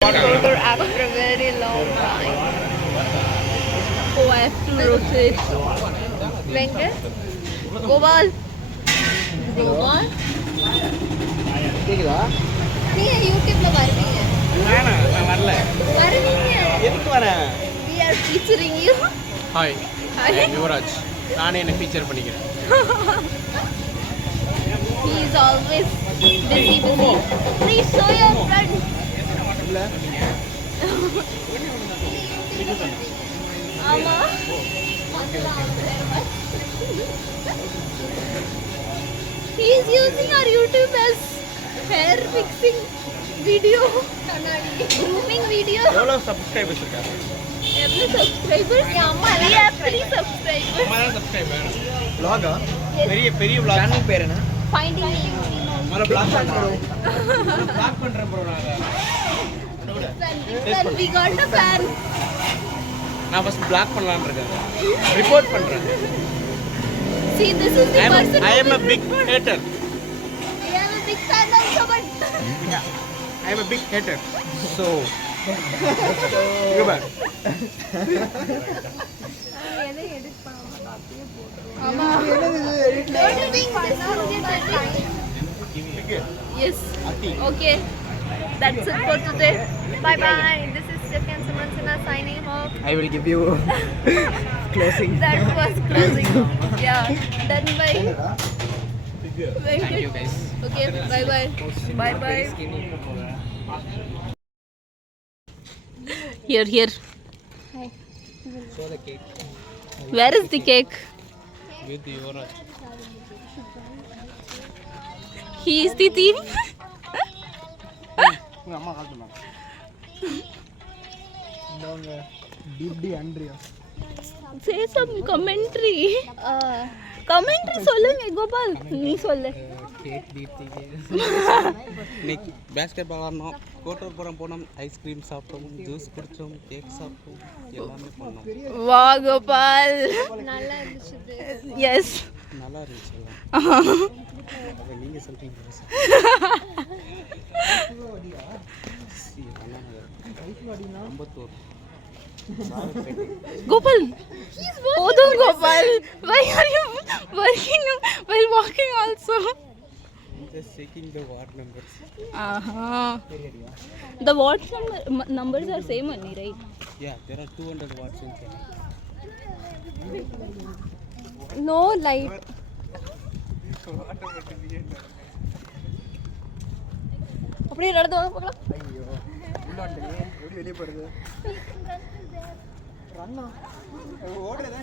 Roller after a very long time. Oh, I have to rotate. Venkat? Gopal? Gopal? கேக்குதா? நீங்க யூடியூப்ல வருவீங்க. நான் வரல. வருவீங்க. எதுக்கு வரேன்? We are featuring you. Hi Hi. Yuvraj நானே என்ன ஃபீச்சர் பண்ணிக்கிறேன். He is always busy. Please show your friend. இல்ல. ஆமா. He is using our YouTube as hair fixing video. Grooming video. எவ்வளவு சப்ஸ்கிரைபர்ஸ் இருக்காங்க? எவ்வளவு subscribers? என் அம்மா எல்லாம் 3 subscribers. அம்மா தான் சப்ஸ்கிரைபர். vlog-ஆ? Yes. பெரிய vlog. சேனல் பேர் என்ன? Finding you. மர vlog பண்றோம். vlog பண்றேன் bro நாங்க. Then we got a fan. நான் ஃபர்ஸ்ட் பிளாக் பண்ணலாம்னு இருக்கேன். ரிப்போர்ட் பண்றேன். See, this is the person. I am a big hater. I am a big fan also, but I am a big hater. So go back. ஆமா. Don't you think this will get edited? Yes. Okay. That's it for today. Bye bye. This is Stefan Samansana signing off. I will give you closing. That was closing. Yeah. Done by. Thank you guys. Okay. Bye bye. Bye bye. Here. Show the cake. Where is the cake? With Yuvraj. He is the thief. உங்க அம்மா call பண்ணாங்க. இந்தவங்க DD Andrea. Say some commentary. Commentary சொல்லுங்க கோபால். நீ சொல்லு. கேக் DD. இன்னைக்கு basketball ஆடினோம், கோட்டூர்புரம் போனோம், ஐஸ்கிரீம் சாப்பிட்டோம், ஜூஸ் குடித்தோம், கேக் சாப்பிட்டோம், எல்லாமே பண்ணோம். வா கோபால். நல்லா இருந்துச்சு. எஸ். நல்லா இருந்துச்சு. அதை நீங்கள் சொல்கிறீங்க. Gopal, Odum Gopal, why are you working while walking also? Just checking the ward numbers. The ward numbers are same only, right? Yeah, there are 200 wards in Chennai. No light. அப்படியே நடந்து வாங்க பார்க்கலாம். ஐயோ உள்ள வந்துட்டீங்க. எப்படி வெளிய போறது? ரன்னா. ஓடுறதா?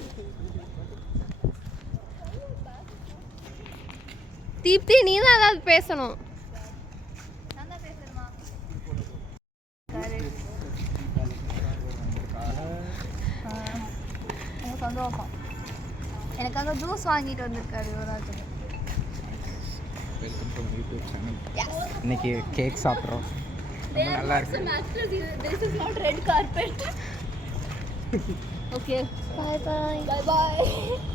தீப்தி நீ தான் ஏதாவது பேசணும். நான் தான் பேசணுமா? எனக்கு சந்தோஷம். எனக்காக ஜூஸ் வாங்கிட்டு வந்திருக்காரு Yuvraj. Welcome to YouTube channel. இன்னைக்கு கேக் சாப்பிட்றோம். நல்லா இருக்கு. This is not red carpet. Okay. Bye bye. Bye bye.